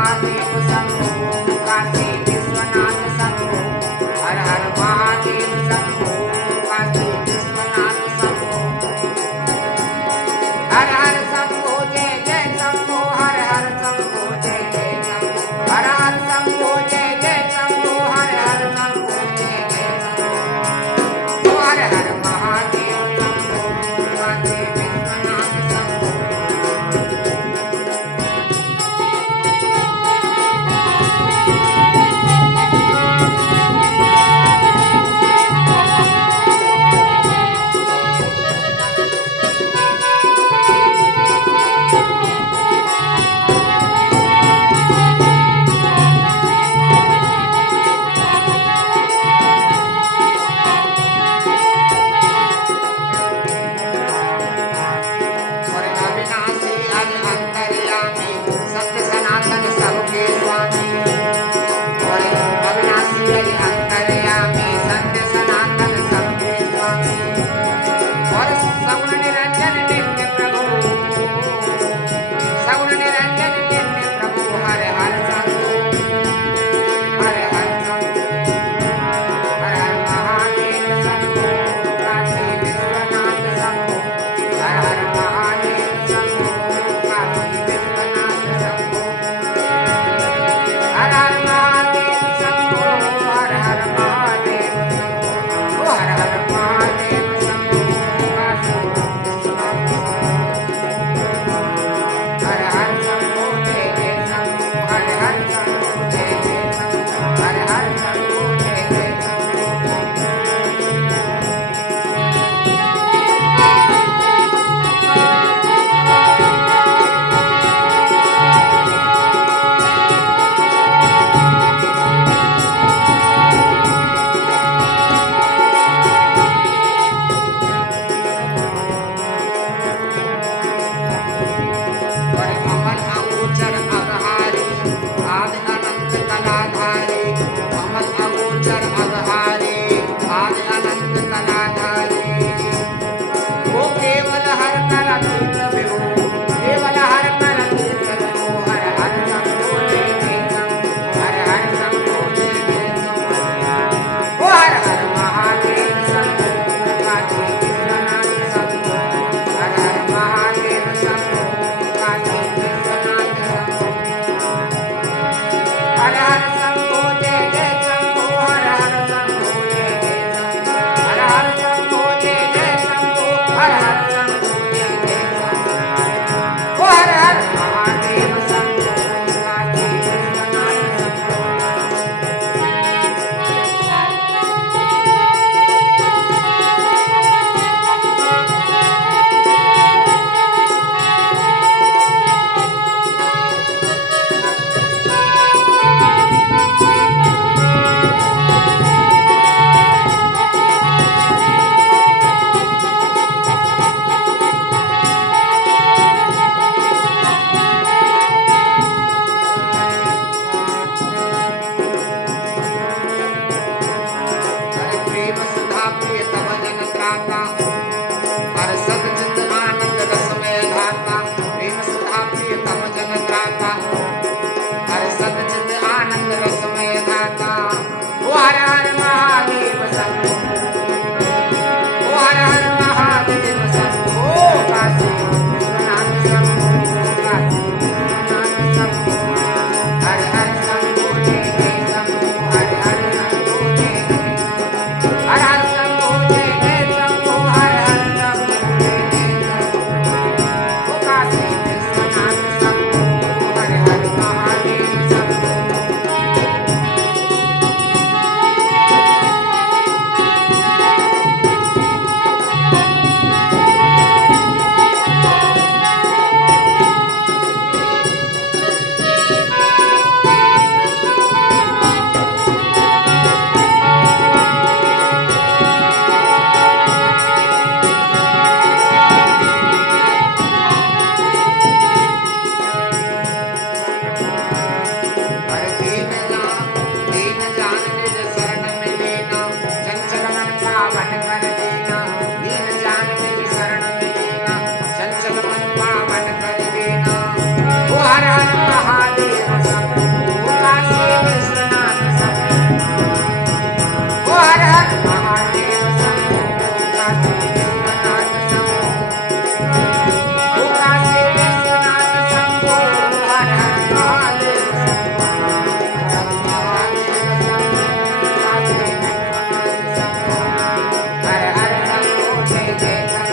महादेव शंभो काशी विश्वनाथ शंभो हर हर महादेव शंभो काशी विश्वनाथ शंभो हर हर शंभो जय जय शंभो हर हर शंभो जय जय शंभो हर हर शंभो जय जय शंभो हर हर शंभो जय जय शंभो हर हर महादेव शंभो काशी विश्वनाथ शंभो महादेव शंभो काशी विश्वनाथ शंभो ओ काशी विश्वनाथ शंभो हर हर महादेव शंभो हर हर महादेव शंभो काशी विश्वनाथ शंभो हर हर शंभो जय जय शंभो